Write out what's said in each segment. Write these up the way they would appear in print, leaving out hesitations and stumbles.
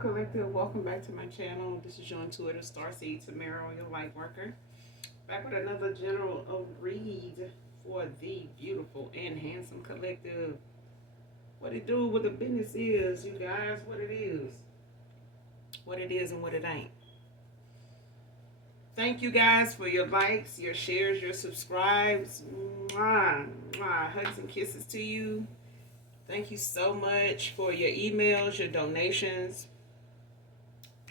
Collective, welcome back to my channel. This is your intuitive starseed Tamara, your light worker. Back with another general read for the beautiful and handsome collective. What it do, what the business is, you guys, what it is. What it is and what it ain't. Thank you guys for your likes, your shares, your subscribes. Mwah, mwah. Hugs and kisses to you. Thank you so much for your emails, your donations.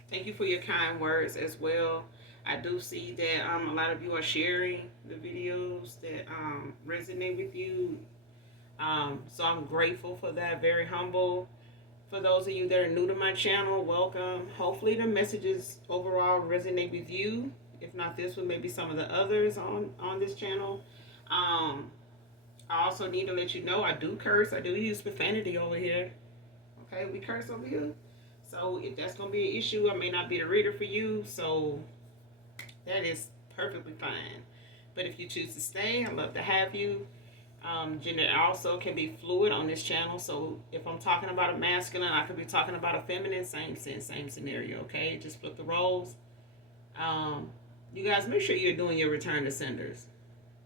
Thank you for your kind words as well. I do see that a lot of you are sharing the videos that resonate with you. So I'm grateful for that, very humble. For those of you that are new to my channel, welcome. Hopefully the messages overall resonate with you. If not this one, maybe some of the others on this channel. I also need to let you know I do curse. I do use profanity over here. Okay, we curse over here. So if that's going to be an issue, I may not be the reader for you. So that is perfectly fine. But if you choose to stay, I'd love to have you. Gender also can be fluid on this channel. So if I'm talking about a masculine, I could be talking about a feminine. Same sense, same scenario. Okay, just flip the roles. You guys, make sure you're doing your return to senders.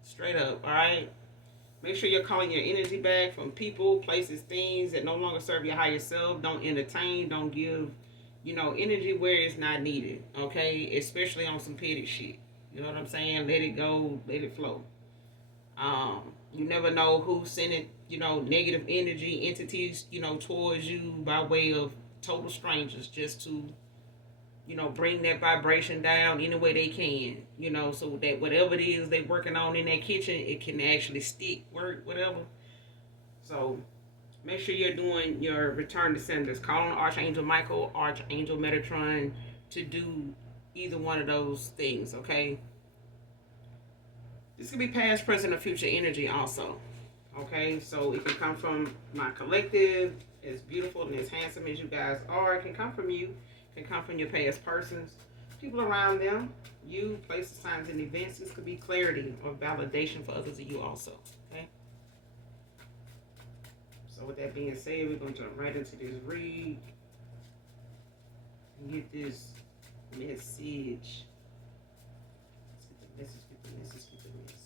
Straight up, all right? Make sure you're calling your energy back from people, places, things that no longer serve your higher self. Don't entertain. Don't give, energy where it's not needed. Okay? Especially on some petty shit. You know what I'm saying? Let it go. Let it flow. You never know who's sending, negative energy, entities, towards you by way of total strangers just to, bring that vibration down any way they can, so that whatever it is they're working on in that kitchen, it can actually stick, work, whatever. So make sure you're doing your return to senders. Call on Archangel Michael, Archangel Metatron to do either one of those things, okay? This could be past, present, or future energy also, okay? So it can come from my collective, as beautiful and as handsome as you guys are. It can come from you. Can come from your past persons, people around them, you, places, times, and events. This could be clarity or validation for others of you also, okay? So with that being said, we're going to jump right into this read and get this message. Let's get the message, get the message, get the message.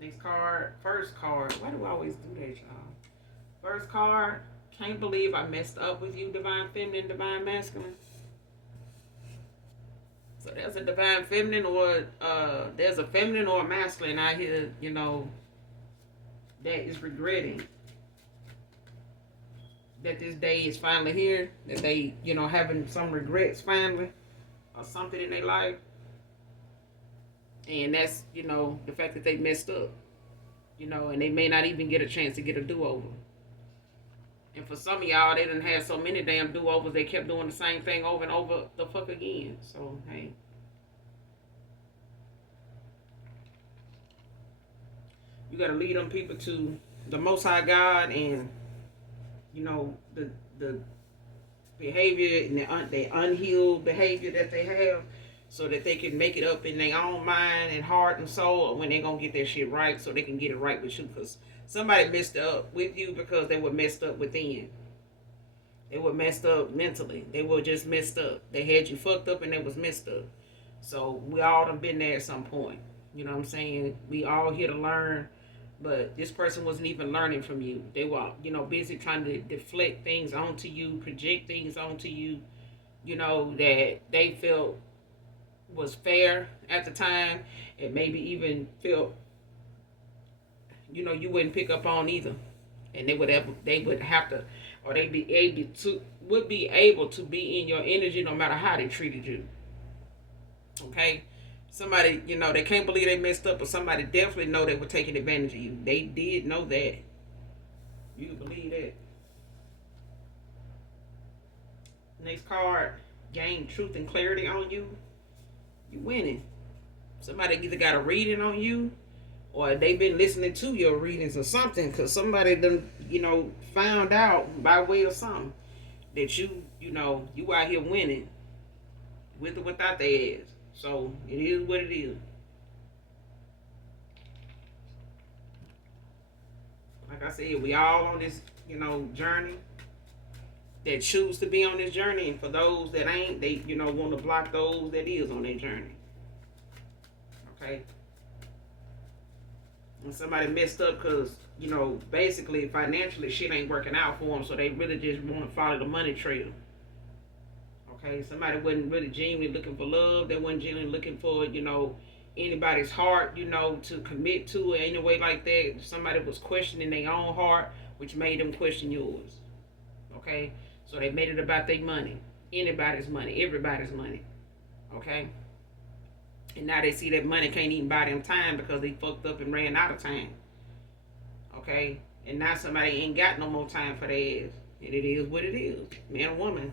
Next card, first card. Why do I always do that, y'all? First card, can't believe I messed up with you, divine feminine, divine masculine. So there's a divine feminine or there's a feminine or a masculine out here, that is regretting that this day is finally here, that they, having some regrets finally or something in their life. And that's, the fact that they messed up, and they may not even get a chance to get a do-over. And for some of y'all, they done had so many damn do-overs, they kept doing the same thing over and over the fuck again. So, hey. You got to lead them people to the Most High God and, the behavior and the unhealed behavior that they have, so that they can make it up in their own mind and heart and soul when they're going to get their shit right, so they can get it right with you. Because somebody messed up with you because they were messed up within. They were messed up mentally. They were just messed up. They had you fucked up and they was messed up. So we all done been there at some point. You know what I'm saying? We all here to learn. But this person wasn't even learning from you. They were, busy trying to deflect things onto you, project things onto you, that they felt was fair at the time, and maybe even felt, you wouldn't pick up on either. And they would have to, or would be able to be in your energy no matter how they treated you. Okay? Somebody, they can't believe they messed up, but somebody definitely know they were taking advantage of you. They did know that. You can believe that. Next card, gain truth and clarity on you. You winning. Somebody either got a reading on you, or they've been listening to your readings or something, because somebody done, found out by way of something that you out here winning. with or without their ass. So it is what it is. Like I said, we all on this, journey that choose to be on this journey, and for those that ain't, they, want to block those that is on their journey. Okay. When somebody messed up because, basically financially shit ain't working out for them, so they really just want to follow the money trail. Okay, somebody wasn't really genuinely looking for love. They wasn't genuinely looking for, anybody's heart, to commit to it in a way like that. Somebody was questioning their own heart, which made them question yours. Okay, so they made it about their money, anybody's money, everybody's money. Okay, and now they see that money can't even buy them time because they fucked up and ran out of time. Okay, and now somebody ain't got no more time for their ass, and it is what it is, man or woman.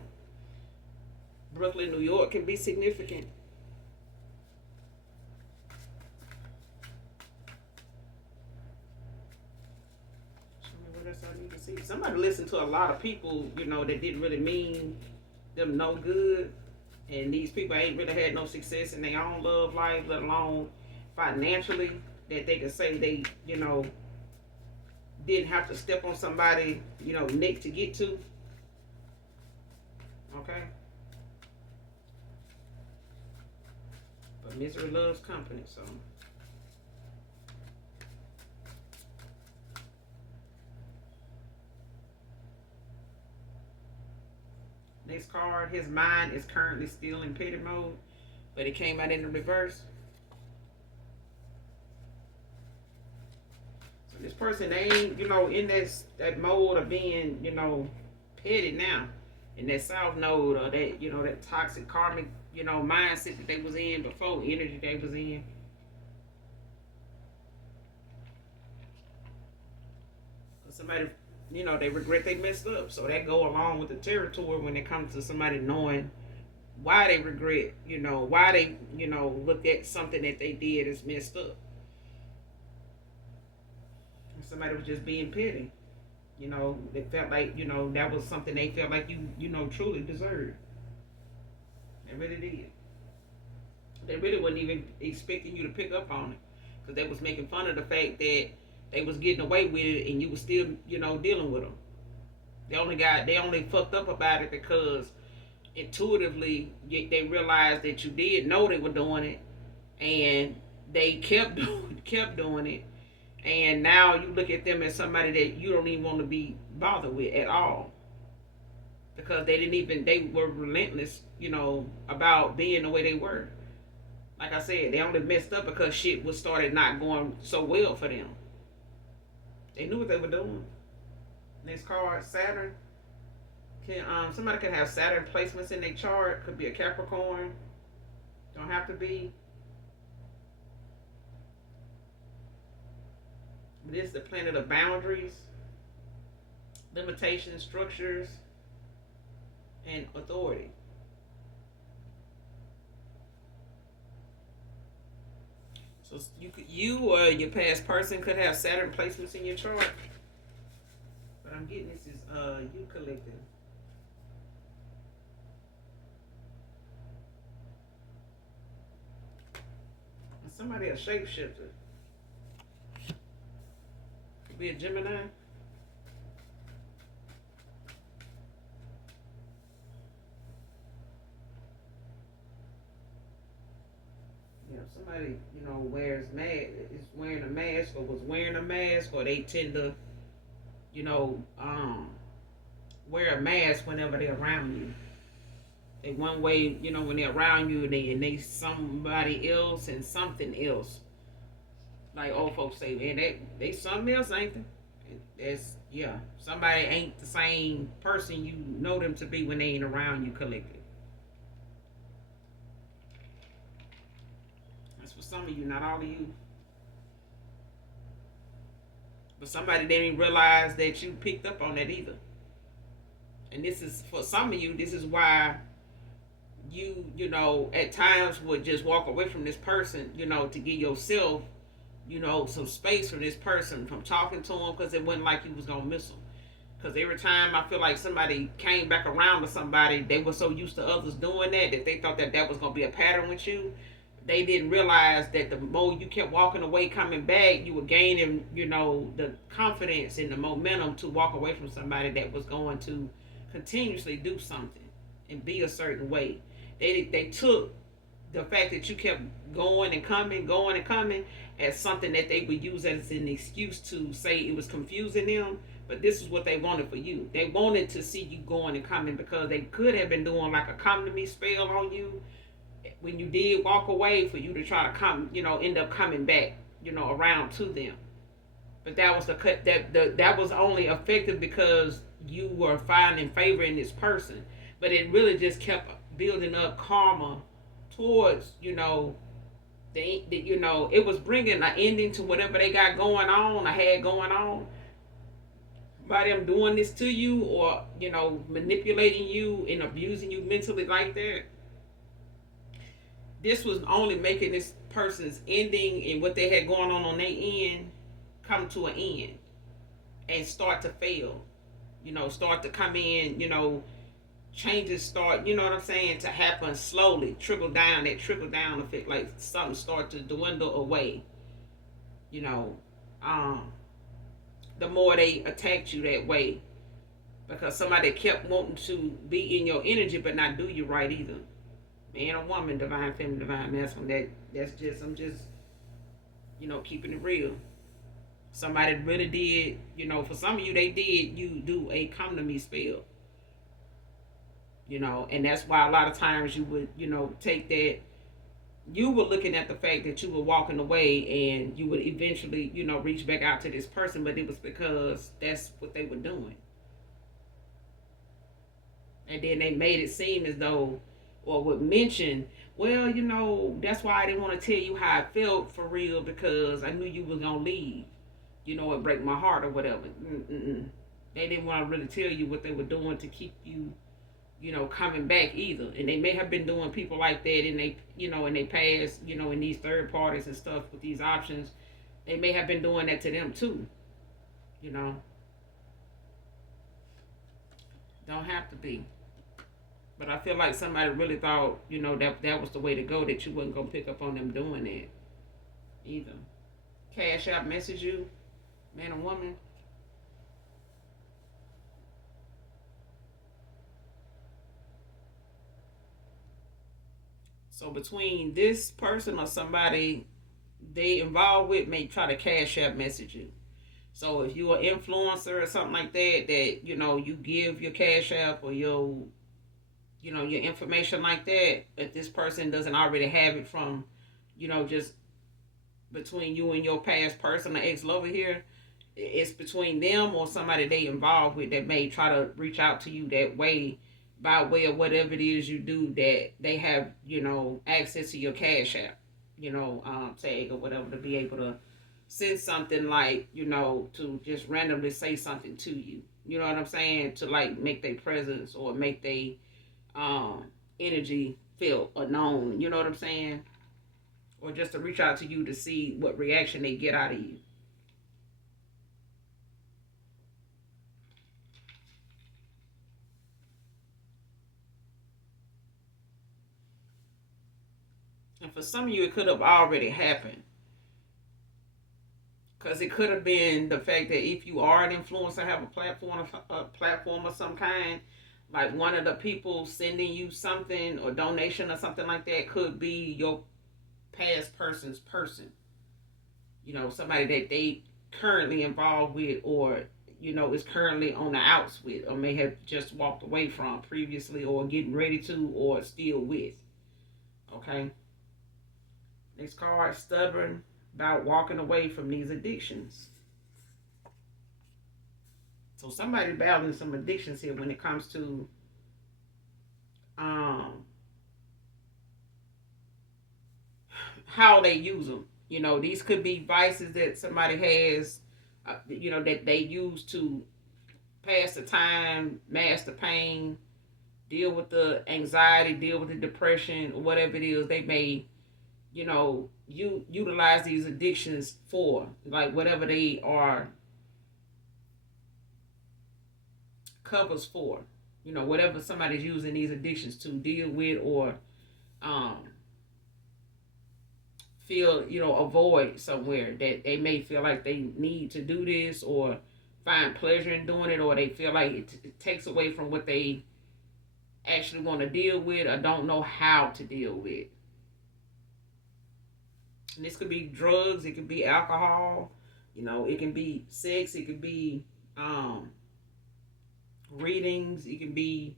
Brooklyn, New York can be significant. What else I need to see? Somebody listened to a lot of people, that didn't really mean them no good. And these people ain't really had no success in their own love life, let alone financially, that they can say they, didn't have to step on somebody, neck to get to. Okay? But misery loves company, so. Next card, his mind is currently still in pity mode, but it came out in the reverse. So this person, they ain't, in that mode of being, petty now. In that south node, or that, that toxic karmic, mindset that they was in before, energy they was in. Somebody, they regret they messed up. So that go along with the territory when it comes to somebody knowing why they regret, why they, look at something that they did as messed up. And somebody was just being petty. They felt like, that was something they felt like you truly deserved. They really did. They really wasn't even expecting you to pick up on it. Because they was making fun of the fact that they was getting away with it and you was still, dealing with them. They only fucked up about it because intuitively they realized that you did know they were doing it, and they kept doing it, and now you look at them as somebody that you don't even want to be bothered with at all, because they were relentless, about being the way they were. Like I said, they only messed up because shit was started not going so well for them. They knew what they were doing. Next card, Saturn. Somebody can have Saturn placements in their chart. Could be a Capricorn. Don't have to be. This is the planet of boundaries, limitations, structures, and authority. So you or your past person could have Saturn placements in your chart. But I'm getting this is you collective. And somebody a shapeshifter. Could be a Gemini. Somebody, is wearing a mask or was wearing a mask, or they tend to, wear a mask whenever they're around you. They one way, when they're around you, and they somebody else and something else. Like old folks say, man, they something else, ain't they? That's yeah. Somebody ain't the same person you know them to be when they ain't around you collectively. Some of you, not all of you. But somebody didn't realize that you picked up on that either. And this is, for some of you, this is why you, at times would just walk away from this person, to give yourself, some space from this person, from talking to them, because it wasn't like you was going to miss them. Because every time I feel like somebody came back around to somebody, they were so used to others doing that they thought that was going to be a pattern with you. They didn't realize that the more you kept walking away, coming back, you were gaining, the confidence and the momentum to walk away from somebody that was going to continuously do something and be a certain way. They took the fact that you kept going and coming, as something that they would use as an excuse to say it was confusing them. But this is what they wanted for you. They wanted to see you going and coming, because they could have been doing like a come to me spell on you when you did walk away, for you to try to come, end up coming back, around to them. But that was that was only effective because you were finding favor in this person. But it really just kept building up karma towards, it was bringing an ending to whatever they got going on or had going on by them doing this to you, or manipulating you and abusing you mentally like that. This was only making this person's ending and what they had going on their end come to an end and start to fail. Start to come in. Changes start. You know what I'm saying? To happen slowly, trickle down. That trickle down effect, like something start to dwindle away. You know, um, the more they attacked you that way, because somebody kept wanting to be in your energy but not do you right either. Man or woman, divine feminine, divine masculine. That's just, I'm just, keeping it real. Somebody really did, for some of you, they did you do a come to me spell. And that's why a lot of times you would, take that, you were looking at the fact that you were walking away and you would eventually, reach back out to this person, but it was because that's what they were doing. And then they made it seem as though, or would mention, well, that's why I didn't want to tell you how I felt for real, because I knew you was going to leave, it break my heart or whatever. Mm-mm. They didn't want to really tell you what they were doing to keep you, coming back either. And they may have been doing people like that in they, in they past, in these third parties and stuff with these options. They may have been doing that to them too, you know. Don't have to be. But I feel like somebody really thought, that was the way to go, that you wasn't going to pick up on them doing that either. Cash out message you, man or woman. So between this person or somebody they involved with may try to cash out message you. So if you're an influencer or something like that, you give your cash app or your information like that, if this person doesn't already have it from, just between you and your past person or ex lover here, it's between them or somebody they involved with that may try to reach out to you that way, by way of whatever it is you do, that they have, access to your cash app, tag or whatever, to be able to send something, like, to just randomly say something to you. You know what I'm saying? To like make their presence or make their um energy felt or known. You know what I'm saying? Or just to reach out to you to see what reaction they get out of you. And for some of you, it could have already happened. Because it could have been the fact that if you are an influencer, have a platform of some kind, like one of the people sending you something or donation or something like that could be your past person's person. Somebody that they currently involved with, or is currently on the outs with, or may have just walked away from previously, or getting ready to, or still with. Okay. Next card, stubborn about walking away from these addictions. So somebody battling some addictions here when it comes to um how they use them. These could be vices that somebody has, that they use to pass the time, mask the pain, deal with the anxiety, deal with the depression, or whatever it is they may, you utilize these addictions for, like whatever they are, covers for, whatever somebody's using these addictions to deal with, or um, feel, a void somewhere that they may feel like they need to do this, or find pleasure in doing it, or they feel like it takes away from what they actually want to deal with or don't know how to deal with. And this could be drugs, it could be alcohol, it can be sex, it could be um, readings, it can be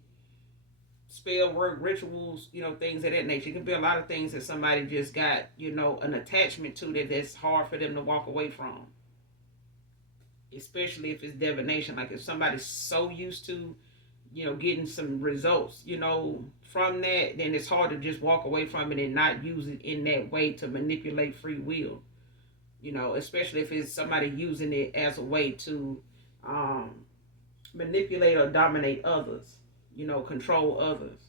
spell work, rituals, things of that nature. It can be a lot of things that somebody just got, an attachment to that's hard for them to walk away from. Especially if it's divination. Like if somebody's so used to, getting some results, from that, then it's hard to just walk away from it and not use it in that way to manipulate free will. Especially if it's somebody using it as a way to um, manipulate or dominate others, control others.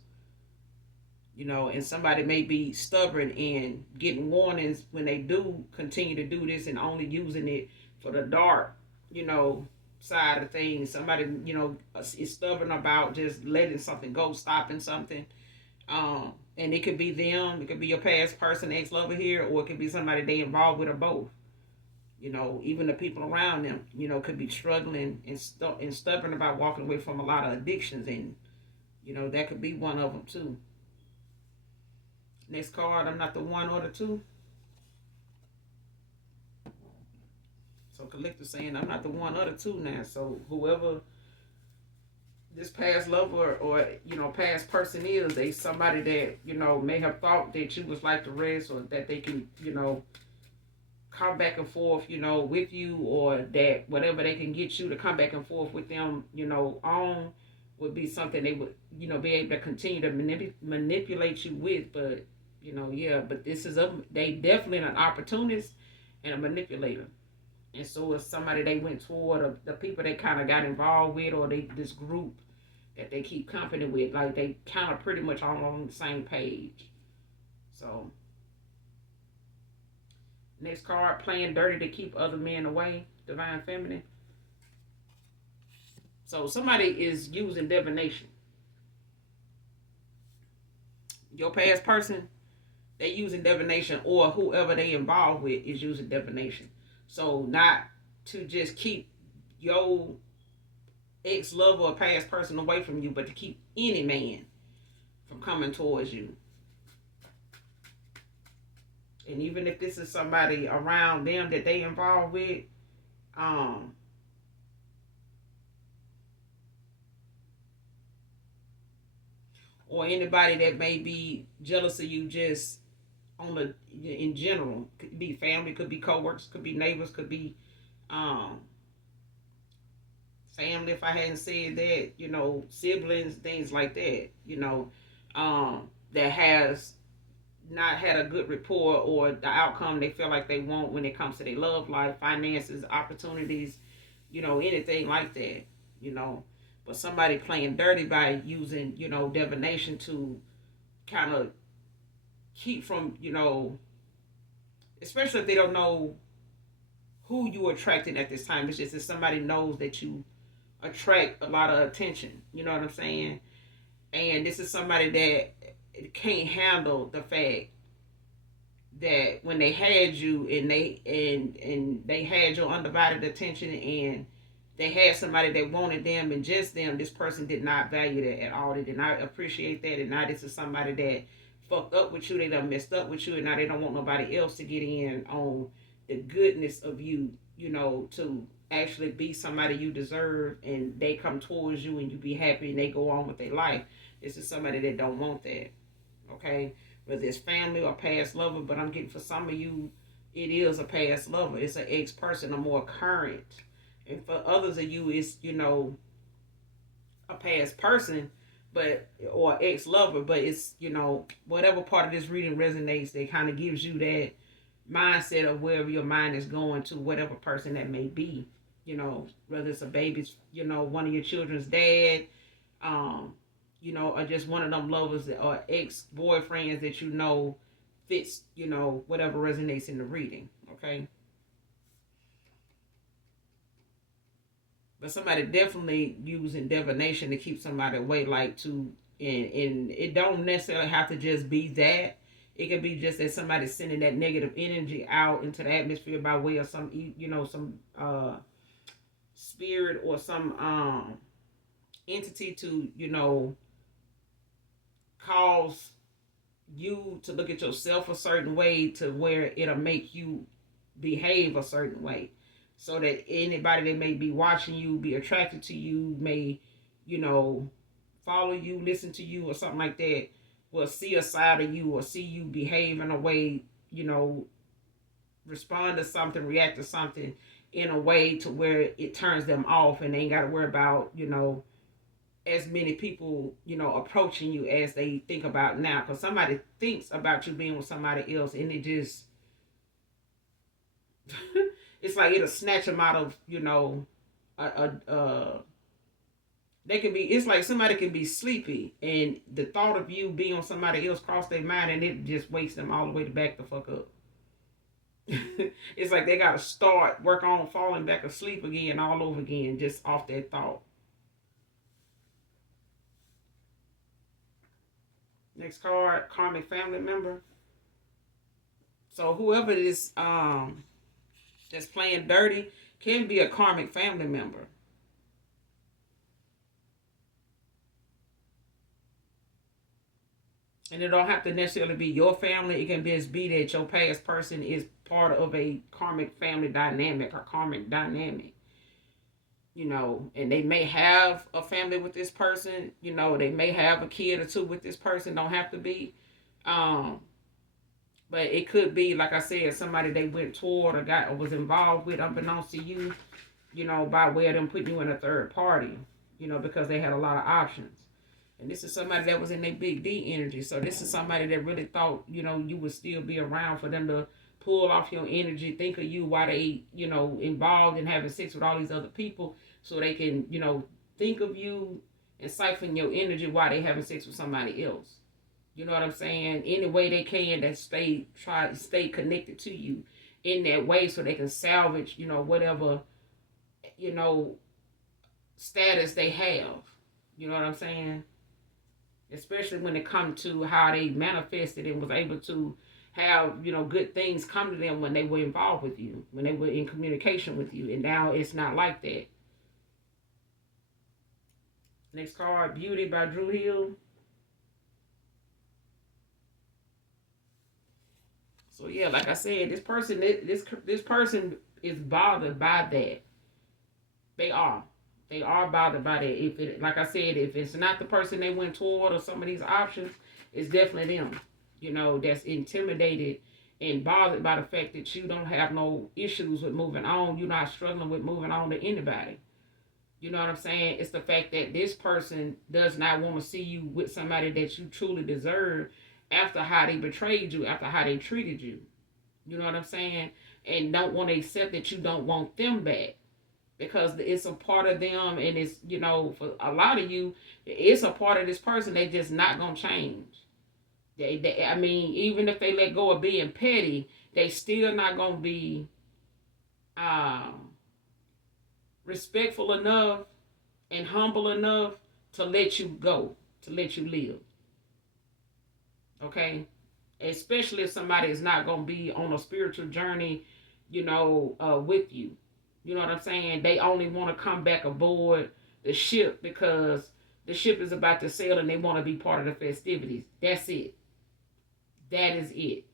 And somebody may be stubborn and getting warnings when they do continue to do this and only using it for the dark, side of things. Somebody, is stubborn about just letting something go, stopping something. And it could be them, it could be your past person, ex-lover here, or it could be somebody they involved with, or both. Even the people around them, could be struggling and stubborn about walking away from a lot of addictions, and that could be one of them too. Next card, I'm not the one or the two. So collective saying I'm not the one or the two now. So whoever this past lover or past person is, they somebody that may have thought that you was like the rest, or that they can come back and forth with you, or that whatever they can get you to come back and forth with them on would be something they would be able to continue to manipulate you with. But but this is they definitely an opportunist and a manipulator. And so it's somebody they went toward, or the people they kind of got involved with, or this group that they keep company with. Like they kind of pretty much all on the same page. So next card, playing dirty to keep other men away, divine feminine. So somebody is using divination. Your past person, they using divination, or whoever they involved with is using divination. So not to just keep your ex-lover or past person away from you, but to keep any man from coming towards you. And even if this is somebody around them that they involved with, or anybody that may be jealous of you just in general. Could be family, could be co-workers, could be neighbors, could be family, if I hadn't said that, siblings, things like that, that has not had a good rapport, or the outcome they feel like they want when it comes to their love life, finances, opportunities, anything like that, But somebody playing dirty by using, divination to kind of keep from, especially if they don't know who you attracting at this time. It's just if somebody knows that you attract a lot of attention. You know what I'm saying? And this is somebody that can't handle the fact that when they had you and they had your undivided attention, and they had somebody that wanted them and just them, this person did not value that at all. They did not appreciate that. And now this is somebody that fucked up with you, they done messed up with you, and now they don't want nobody else to get in on the goodness of you, to actually be somebody you deserve, and they come towards you and you be happy and they go on with their life. This is somebody that don't want that. Okay? Whether it's family or past lover, but I'm getting for some of you, it is a past lover. It's an ex-person, a more current. And for others of you, it's, a past person, but or ex-lover, but it's, whatever part of this reading resonates, that kind of gives you that mindset of wherever your mind is going to, whatever person that may be, whether it's a baby's, one of your children's dad, or just one of them lovers or ex-boyfriends that fits, whatever resonates in the reading, okay? But somebody definitely using divination to keep somebody away, like to, and it don't necessarily have to just be that. It could be just that somebody's sending that negative energy out into the atmosphere by way of some, some spirit or some entity to, cause you to look at yourself a certain way to where it'll make you behave a certain way, so that anybody that may be watching you, be attracted to you, may, you know follow you, listen to you, or something like that, will see a side of you or see you behave in a way, you know respond to something, react to something in a way to where it turns them off, and they ain't got to worry about, as many people, approaching you as they think about now. Because somebody thinks about you being with somebody else, and it just, it's like it'll snatch them out of, they can be, it's like somebody can be sleepy, and the thought of you being on somebody else cross their mind, and it just wakes them all the way to back the fuck up. It's like they got to start work on falling back asleep again, all over again, just off that thought. Next card, karmic family member. So whoever this that's playing dirty can be a karmic family member. And it don't have to necessarily be your family. It can just be that your past person is part of a karmic family dynamic or karmic dynamic. And they may have a family with this person. They may have a kid or two with this person. Don't have to be. Um, but it could be, like I said, somebody they went toward or got or was involved with, unbeknownst to you, by way of them putting you in a third party, because they had a lot of options. And this is somebody that was in their big D energy. So this is somebody that really thought, you would still be around for them to pull off your energy, think of you while they, involved in having sex with all these other people, so they can, think of you and siphon your energy while they having sex with somebody else. You know what I'm saying? Any way they can, that try to stay connected to you in that way, so they can salvage, whatever, you know, status they have. You know what I'm saying? Especially when it comes to how they manifested and was able to have, good things come to them when they were involved with you, when they were in communication with you. And now it's not like that. Next card, Beauty by Drew Hill. So yeah, like I said, this person is bothered by that. They are. They are bothered by that. If it, like I said, if it's not the person they went toward or some of these options, it's definitely them. That's intimidated and bothered by the fact that you don't have no issues with moving on. You're not struggling with moving on to anybody. You know what I'm saying? It's the fact that this person does not want to see you with somebody that you truly deserve after how they betrayed you, after how they treated you. You know what I'm saying? And don't want to accept that you don't want them back, because it's a part of them, and it's, for a lot of you, it's a part of this person. They just not gonna change. I mean, even if they let go of being petty, they still not gonna be um, respectful enough and humble enough to let you go, to let you live. Okay, especially if somebody is not gonna be on a spiritual journey, with you. You know what I'm saying? They only want to come back aboard the ship because the ship is about to sail and they want to be part of the festivities. That's it. That is it.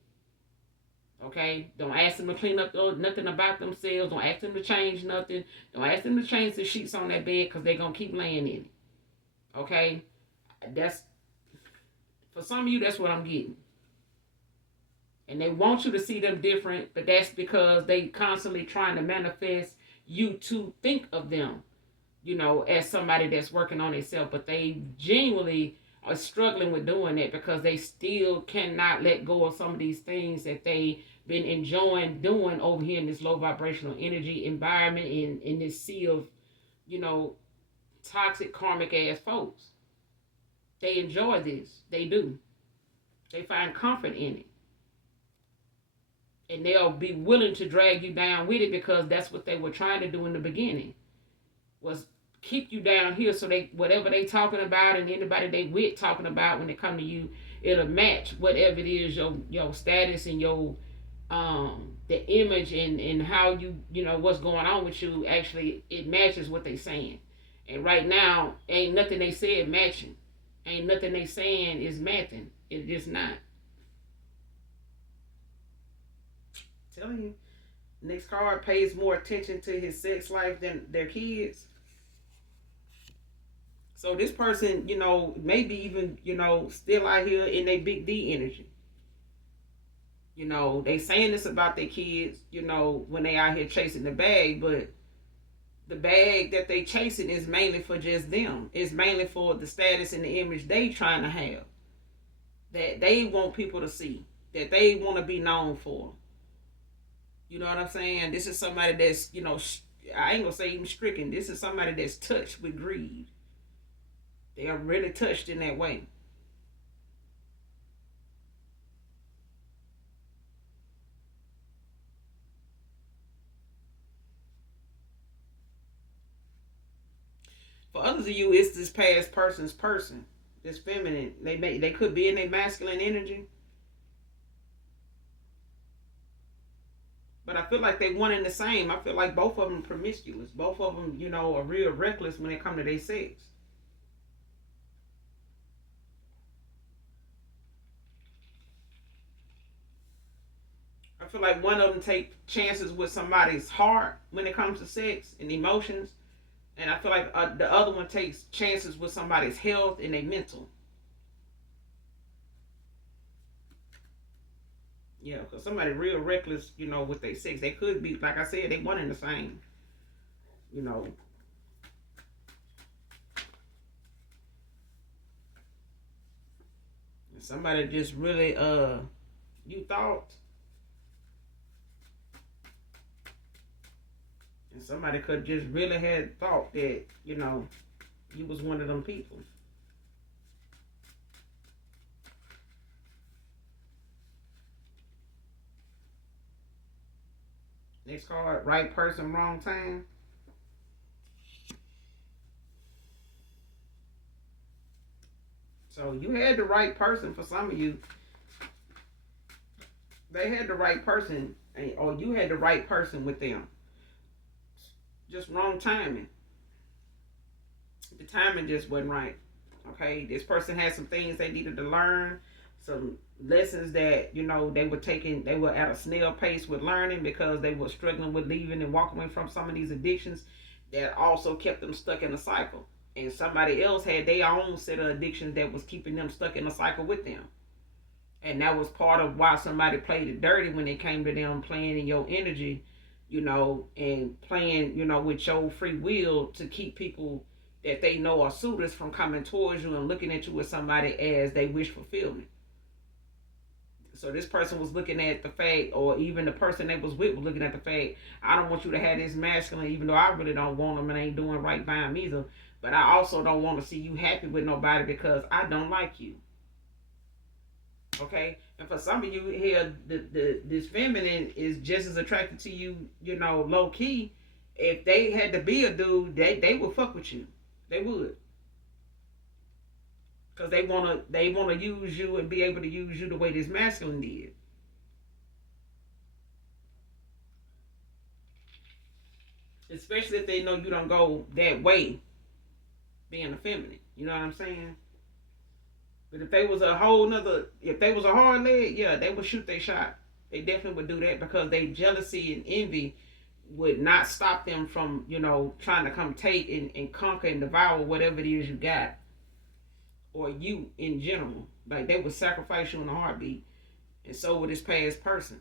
Okay? Don't ask them to clean up nothing about themselves. Don't ask them to change nothing. Don't ask them to change the sheets on that bed, because they're going to keep laying in it. Okay? That's, for some of you, that's what I'm getting. And they want you to see them different, but that's because they constantly trying to manifest you to think of them, as somebody that's working on themselves. But they genuinely are struggling with doing that, because they still cannot let go of some of these things that they've been enjoying doing over here in this low vibrational energy environment, in this sea of, you know, toxic karmic ass folks. They enjoy this. They do. They find comfort in it. And they'll be willing to drag you down with it, because that's what they were trying to do in the beginning. was keep you down here so they whatever they talking about and anybody they with talking about when they come to you, it'll match whatever it is your status and your the image and how you know what's going on with you. Actually it matches what they saying. And right now ain't nothing they said matching. Ain't nothing they saying is matching. It's just not. I'm telling you. Next card pays more attention to his sex life than their kids. So this person, you know, maybe even, you know, still out here in their big D energy. You know, they saying this about their kids, you know, when they out here chasing the bag, but the bag that they chasing is mainly for just them. It's mainly for the status and the image they trying to have. That they want people to see. That they want to be known for. You know what I'm saying? This is somebody that's, you know, I ain't gonna say even stricken. This is somebody that's touched with greed. They are really touched in that way. For others of you, it's this past person's person, this feminine. They could be in their masculine energy, but I feel like they one and the same. I feel like both of them promiscuous. Both of them, you know, are real reckless when it come to their sex. I feel like one of them take chances with somebody's heart when it comes to sex and emotions, and I feel like the other one takes chances with somebody's health and their mental. Yeah, because somebody real reckless, you know, with their sex, they could be, like I said, they one and the same. You know, somebody just really, you thought, and somebody could just really had thought that, you know, you was one of them people. Next card, right person, wrong time. So you had the right person for some of you. They had the right person, or you had the right person with them. Just wrong timing. The timing just wasn't right. Okay, this person had some things they needed to learn, some lessons that you know they were taking. They were at a snail pace with learning because they were struggling with leaving and walking away from some of these addictions that also kept them stuck in a cycle. And somebody else had their own set of addictions that was keeping them stuck in a cycle with them. And that was part of why somebody played it dirty when it came to them playing in your energy, you know, and playing, you know, with your free will to keep people that they know are suitors from coming towards you and looking at you as somebody as they wish fulfillment. So this person was looking at the fact, or even the person they was with was looking at the fact, I don't want you to have this masculine, even though I really don't want them and ain't doing right by them either. But I also don't want to see you happy with nobody because I don't like you. Okay, and for some of you here, this feminine is just as attracted to you, you know, low key. If they had to be a dude, they would fuck with you. They would, because they wanna use you and be able to use you the way this masculine did. Especially if they know you don't go that way, being a feminine. You know what I'm saying? But if they was a whole nother, if they was a hard leg, yeah, they would shoot their shot. They definitely would do that because they jealousy and envy would not stop them from, you know, trying to come take and conquer and devour whatever it is you got or you in general. Like they would sacrifice you in a heartbeat, and so would this past person.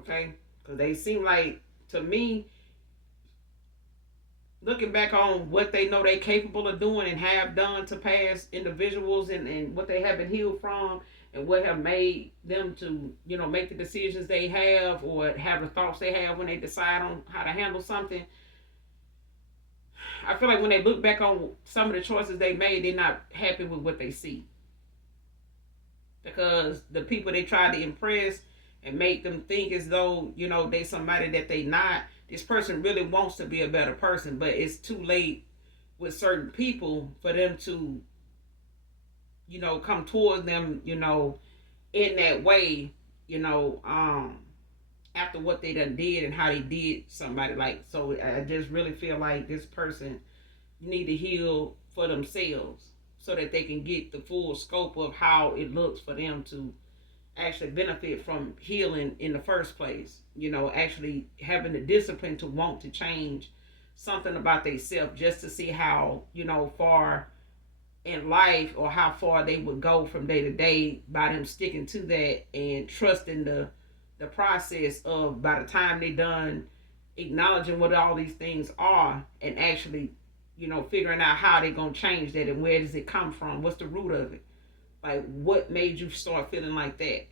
Okay, because they seem like to me, looking back on what they know they capable of doing and have done to past individuals and what they have been healed from and what have made them to, you know, make the decisions they have or have the thoughts they have when they decide on how to handle something. I feel like when they look back on some of the choices they made, they're not happy with what they see because the people they tried to impress and make them think as though, they somebody that they not. This person really wants to be a better person, but it's too late with certain people for them to, come towards them, in that way, you know, um, after what they done did and how they did somebody. Like, so I just really feel like this person need to heal for themselves so that they can get the full scope of how it looks for them to actually benefit from healing in the first place. Actually having the discipline to want to change something about themselves just to see how, far in life, or how far they would go from day to day by them sticking to that and trusting the process of, by the time they done acknowledging what all these things are, and actually, figuring out how they gonna change that, and where does it come from, what's the root of it, like what made you start feeling like that.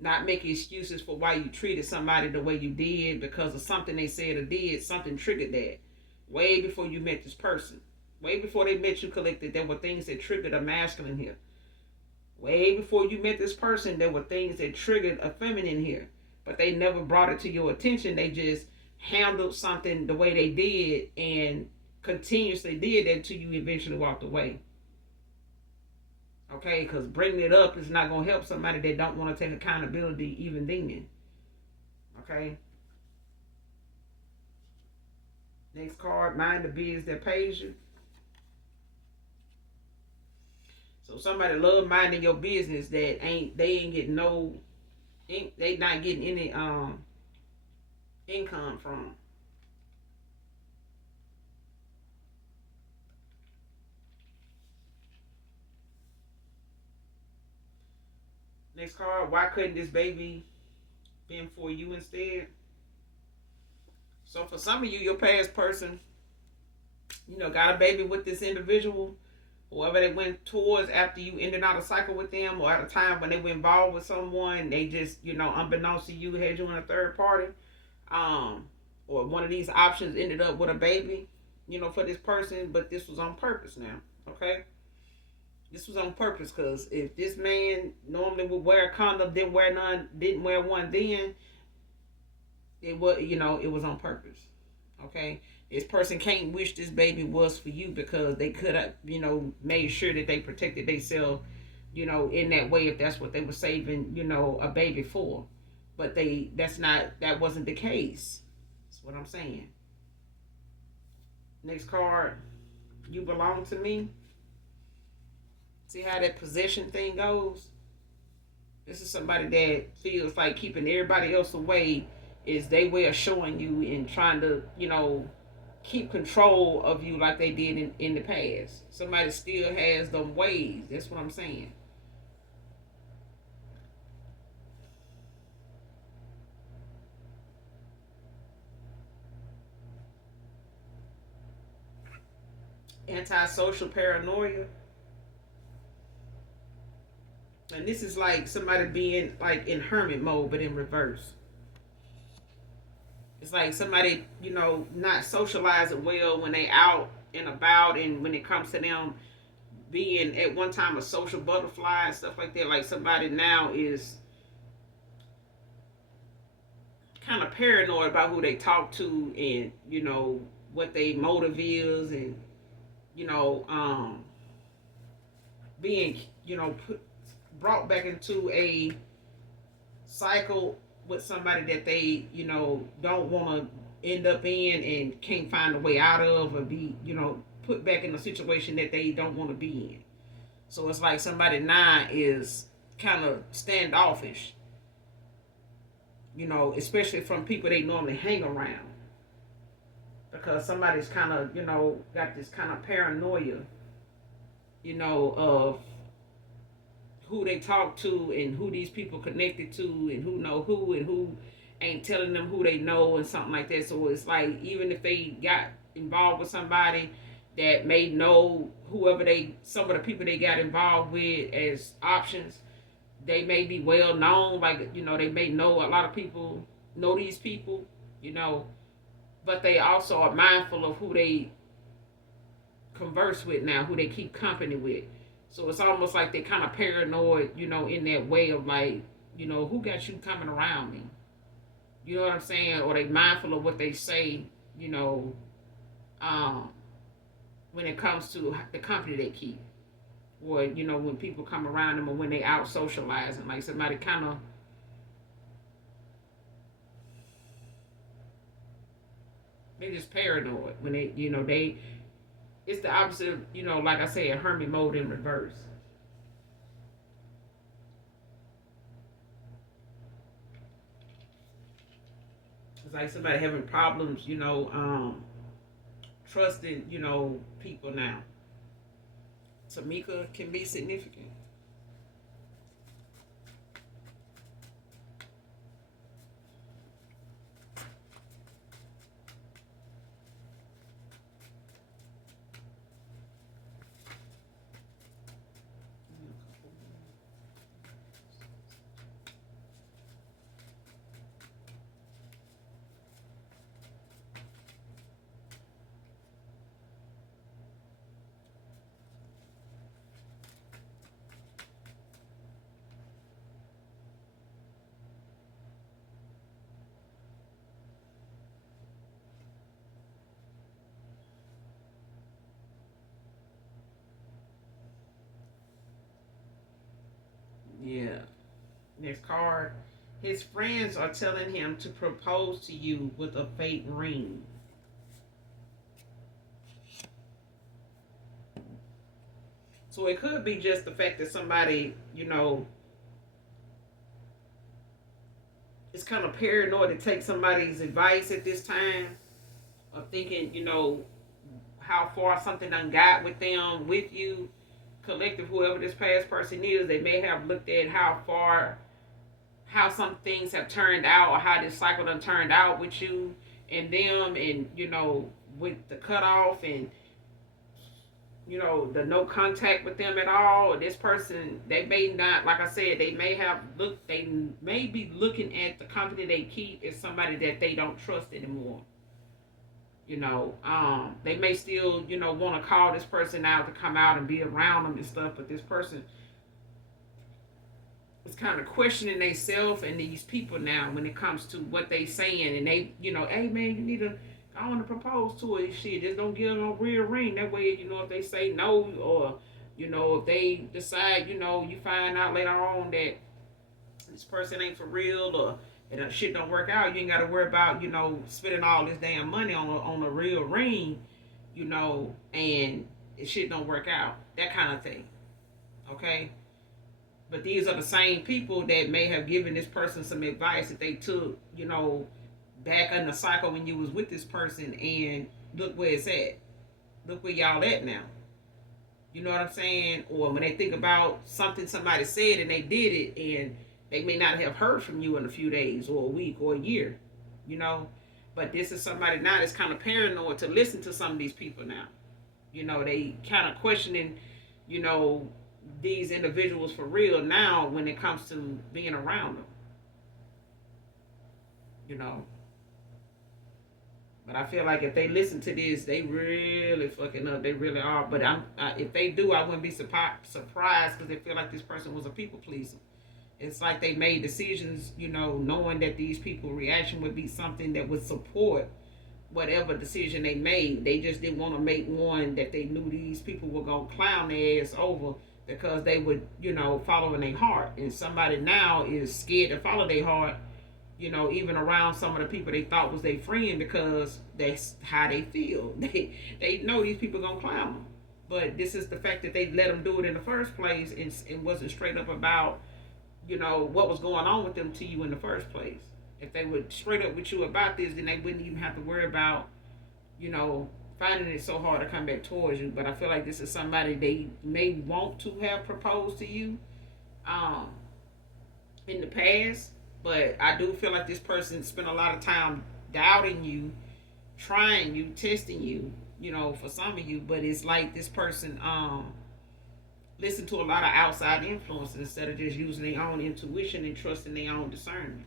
Not making excuses for why you treated somebody the way you did because of something they said or did. Something triggered that way before you met this person. Way before they met you, collected, there were things that triggered a masculine here. Way before you met this person, there were things that triggered a feminine here. But they never brought it to your attention. They just handled something the way they did and continuously did that until you eventually walked away. Okay, because bringing it up is not going to help somebody that don't want to take accountability even then. Okay. Next card, mind the biz that pays you. So somebody love minding your business that they ain't getting no, they not getting any income from. Next card, why couldn't this baby been for you instead? So for some of you, your past person, got a baby with this individual, whoever they went towards after you ended out a cycle with them, or at a time when they were involved with someone, they just, unbeknownst to you, had you in a third party, or one of these options ended up with a baby, for this person, but this was on purpose now, okay? This was on purpose, because if this man normally would wear a condom, didn't wear none, didn't wear one then, it was, it was on purpose, okay? This person can't wish this baby was for you because they could have, made sure that they protected themselves, in that way, if that's what they were saving, a baby for. But that wasn't the case. That's what I'm saying. Next card, you belong to me. See how that possession thing goes? This is somebody that feels like keeping everybody else away is their way of showing you and trying to, keep control of you like they did in the past. Somebody still has them ways. That's what I'm saying. Antisocial paranoia. And this is like somebody being like in hermit mode, but in reverse. It's like somebody, not socializing well when they out and about, and when it comes to them being at one time a social butterfly and stuff like that. Like somebody now is kind of paranoid about who they talk to, and what their motive is, and you know being brought back into a cycle with somebody that they don't want to end up in and can't find a way out of, or be put back in a situation that they don't want to be in. So it's like somebody now is kind of standoffish, especially from people they normally hang around, because somebody's kind of got this kind of paranoia of who they talk to and who these people connected to and who know who and who ain't telling them who they know and something like that. So it's like, even if they got involved with somebody that may know some of the people they got involved with as options, they may be well known, like they may know a lot of people know these people, but they also are mindful of who they converse with now, who they keep company with. So it's almost like they're kind of paranoid, in that way of like, who got you coming around me? You know what I'm saying? Or they mindful of what they say, you know, um, when it comes to the company they keep. Or, when people come around them or when they out socializing. Like somebody kind of, they just paranoid. When it's the opposite of, like I said, hermit mode in reverse. It's like somebody having problems, trusting, people now. Tamika can be significant. Yeah. Next card. His friends are telling him to propose to you with a fake ring. So it could be just the fact that somebody, is kind of paranoid to take somebody's advice at this time of thinking, how far something done got with them, with you, collective, whoever this past person is. They may have looked at how some things have turned out or how this cycle done turned out with you and them, and with the cutoff and the no contact with them at all. This person, they may not, like I said, they may be looking at the company they keep as somebody that they don't trust anymore. They may still, want to call this person out to come out and be around them and stuff, but this person is kind of questioning themselves and these people now when it comes to what they saying, and they, hey man, you need to, I want to propose to her. Shit, just don't give them no real ring. That way, if they say no, or if they decide, you find out later on that this person ain't for real, or and shit don't work out, you ain't got to worry about, spending all this damn money on a real ring, and shit don't work out. That kind of thing. Okay. But these are the same people that may have given this person some advice that they took, back in the cycle when you was with this person, and look where it's at. Look where y'all at now. You know what I'm saying? Or when they think about something somebody said and they did it, and they may not have heard from you in a few days or a week or a year, But this is somebody now that's kind of paranoid to listen to some of these people now. They kind of questioning, you know, these individuals for real now when it comes to being around them. You know, but I feel like if they listen to this, they really fucking up. They really are. But if they do, I wouldn't be surprised because they feel like this person was a people pleaser. It's like they made decisions, knowing that these people' reaction would be something that would support whatever decision they made. They just didn't want to make one that they knew these people were gonna clown their ass over because they would, following their heart. And somebody now is scared to follow their heart, even around some of the people they thought was their friend because that's how they feel. They know these people gonna clown them. But this is the fact that they let them do it in the first place, and wasn't straight up about, what was going on with them to you in the first place. If they were straight up with you about this, then they wouldn't even have to worry about, finding it so hard to come back towards you. But I feel like this is somebody they may want to have proposed to you um, in the past. But I do feel like this person spent a lot of time doubting you, trying you, testing you, for some of you. But it's like this person listen to a lot of outside influences instead of just using their own intuition and trusting their own discernment.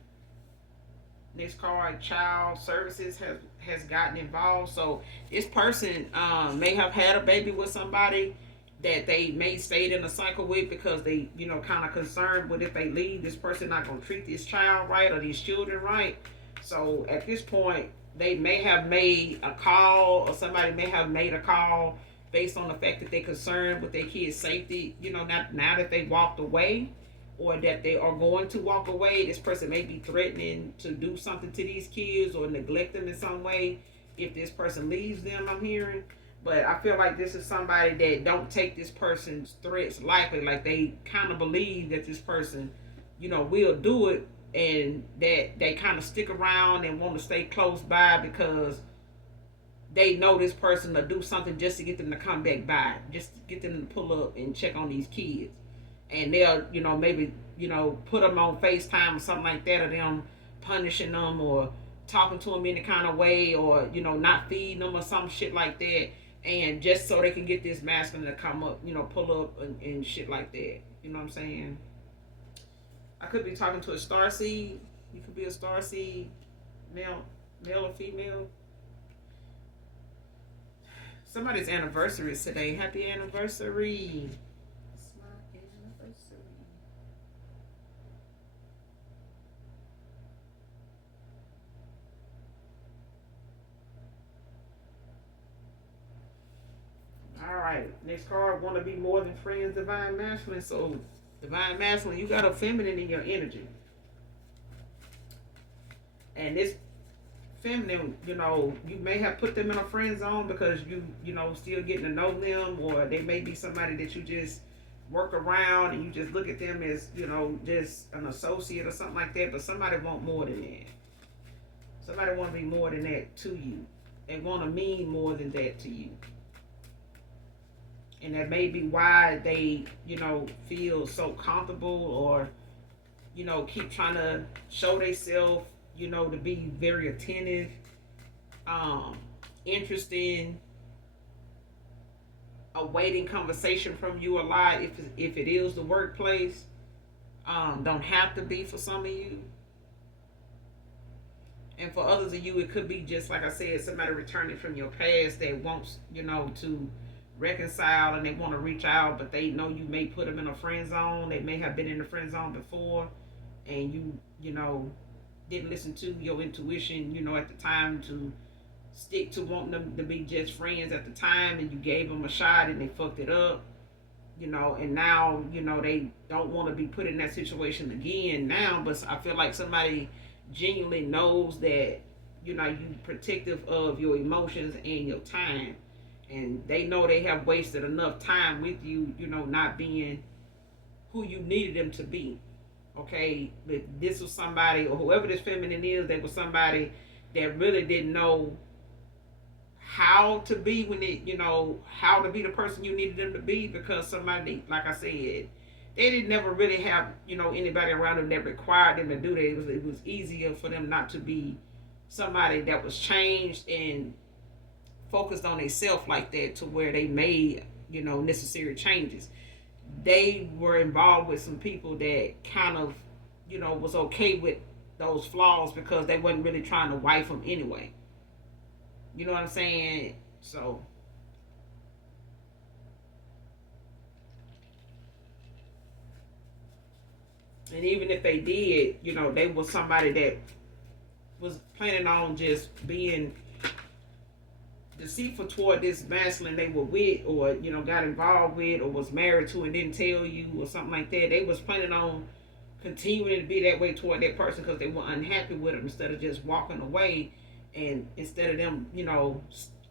Next card, child services has gotten involved. So this person may have had a baby with somebody that they may stay in a cycle with because they, kind of concerned with if they leave, this person not going to treat this child right or these children right. So at this point, they may have made a call, or somebody may have made a call based on the fact that they're concerned with their kids' safety, not now that they walked away or that they are going to walk away. This person may be threatening to do something to these kids or neglect them in some way if this person leaves them, I'm hearing. But I feel like this is somebody that don't take this person's threats lightly. Like they kind of believe that this person, will do it, and that they kind of stick around and want to stay close by because they know this person will do something just to get them to come back by, just to get them to pull up and check on these kids. And they'll, maybe, put them on FaceTime or something like that, or them punishing them or talking to them in any kind of way, or, not feeding them or some shit like that. And just so they can get this masculine to come up, pull up and shit like that. You know what I'm saying? I could be talking to a star seed. You could be a star seed, male or female. Somebody's anniversary is today. Happy anniversary. It's my anniversary. All right. Next card, want to be more than friends, divine masculine. So, divine masculine, you got a feminine in your energy. And this feminine, you may have put them in a friend zone because still getting to know them, or they may be somebody that you just work around and you just look at them as, just an associate or something like that. But somebody want more than that. Somebody want to be more than that to you. They want to mean more than that to you. And that may be why they, feel so comfortable, or, keep trying to show themselves, to be very attentive, interesting, awaiting conversation from you a lot. If it is the workplace, don't have to be for some of you. And for others of you, it could be just like I said, somebody returning from your past that wants, to reconcile, and they want to reach out, but they know you may put them in a friend zone. They may have been in the friend zone before, and you didn't listen to your intuition, at the time, to stick to wanting them to be just friends at the time, and you gave them a shot and they fucked it up, and now, they don't want to be put in that situation again now. But I feel like somebody genuinely knows that, you protective of your emotions and your time. And they know they have wasted enough time with you, not being who you needed them to be. Okay, but this was somebody, or whoever this feminine is, that was somebody that really didn't know how to be when it, how to be the person you needed them to be, because somebody, like I said, they didn't never really have, anybody around them that required them to do that. It was easier for them not to be somebody that was changed and focused on themselves like that, to where they made, necessary changes. They were involved with some people that kind of, was okay with those flaws because they wasn't really trying to wife them anyway. You know what I'm saying? So, and even if they did, they was somebody that was planning on just being deceitful toward this masculine they were with, or got involved with, or was married to and didn't tell you, or something like that. They was planning on continuing to be that way toward that person because they were unhappy with them, instead of just walking away, and instead of them,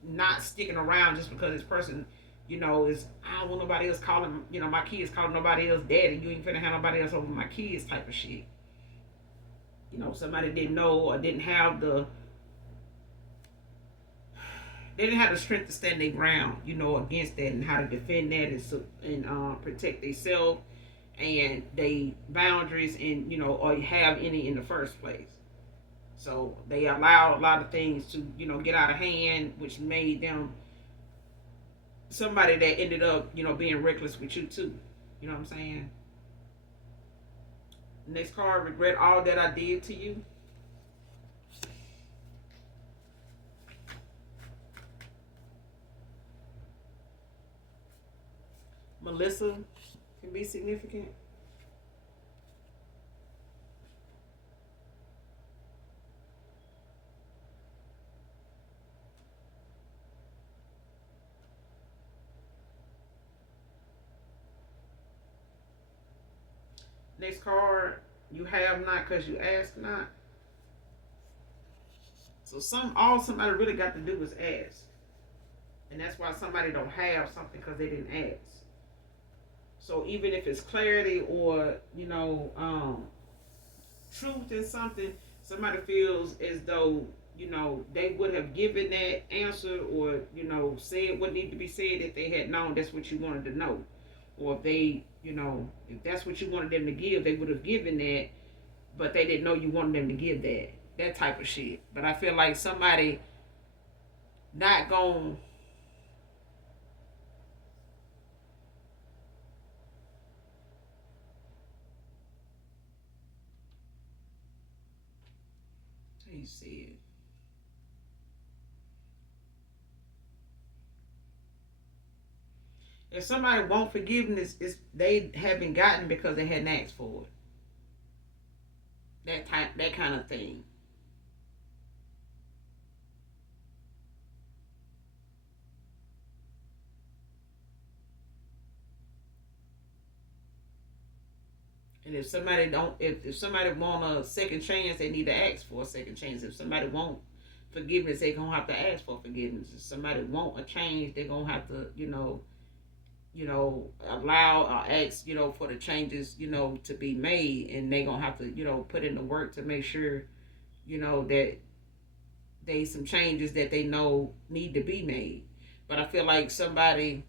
not sticking around just because this person, is, I don't want nobody else calling, my kids calling nobody else daddy. You ain't finna have nobody else over my kids type of shit. Somebody didn't know, or didn't have the, they didn't have the strength to stand their ground, against that, and how to defend that, and protect themselves and they boundaries, and or have any in the first place. So they allowed a lot of things to get out of hand, which made them somebody that ended up being reckless with you too. You know what I'm saying? Next card, regret all that I did to you. Melissa can be significant. Next card, you have not because you ask not. So all somebody really got to do is ask. And that's why somebody don't have something because they didn't ask. So even if it's clarity or, truth in something, somebody feels as though, they would have given that answer or, said what needed to be said if they had known that's what you wanted to know. Or if they, if that's what you wanted them to give, they would have given that, but they didn't know you wanted them to give that. That type of shit. But I feel like somebody not going, how you say it? If somebody want forgiveness, it's they haven't gotten because they hadn't asked for it. That kind of thing. And if somebody don't, if somebody want a second chance, they need to ask for a second chance. If somebody want forgiveness, they gonna have to ask for forgiveness. If somebody want a change, they gonna have to, allow or ask, for the changes, to be made, and they gonna have to, put in the work to make sure, that they some changes that they know need to be made. But I feel like somebody,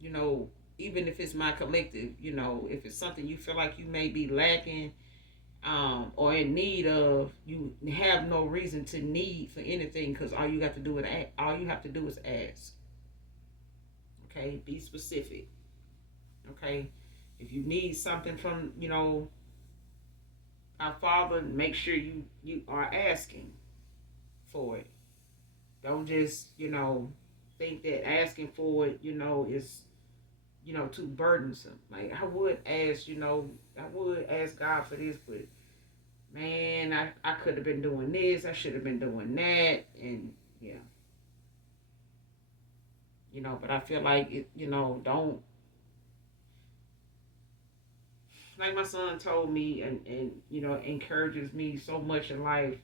you know, even if it's my collective, if it's something you feel like you may be lacking, or in need of, you have no reason to need for anything because all you have to do is ask. Okay, be specific. Okay, if you need something from our Father, make sure you are asking for it. Don't just think that asking for it is too burdensome. Like I would ask God for this, but man, I could have been doing this, I should have been doing that, and yeah, but I feel like it, don't, like my son told me and encourages me so much in life,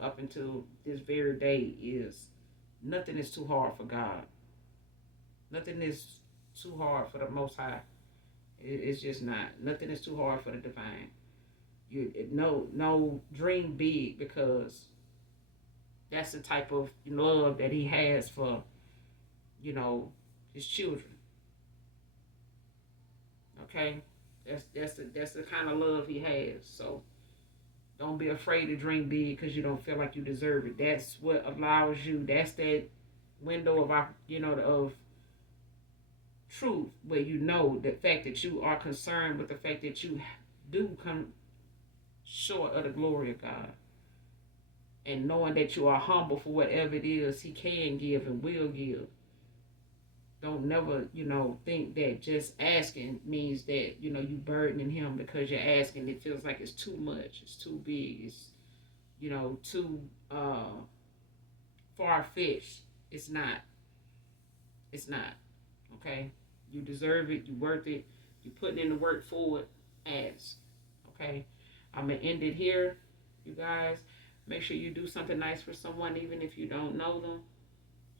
up until this very day is nothing is too hard for God. Nothing is too hard for the Most High. It's just not. Nothing is too hard for the divine. No, dream big because that's the type of love that he has for you know his children. Okay, that's the kind of love he has. So don't be afraid to dream big because you don't feel like you deserve it. That's what allows you. That's that window of of truth where the fact that you are concerned with the fact that you do come short of the glory of God, and knowing that you are humble for whatever it is he can give and will give. Don't never, think that just asking means that, you burdening him because you're asking. It feels like it's too much. It's too big. It's, too far fetched. It's not. It's not. Okay? You deserve it. You worth it. You putting in the work for it. Ask. Okay? I'm going to end it here, you guys. Make sure you do something nice for someone, even if you don't know them.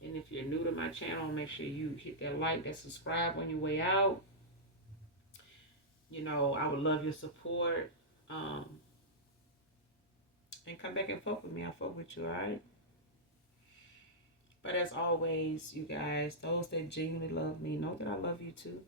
And if you're new to my channel, make sure you hit that like, that subscribe on your way out. I would love your support. And come back and fuck with me. I'll fuck with you, alright? But as always, you guys, those that genuinely love me, know that I love you too.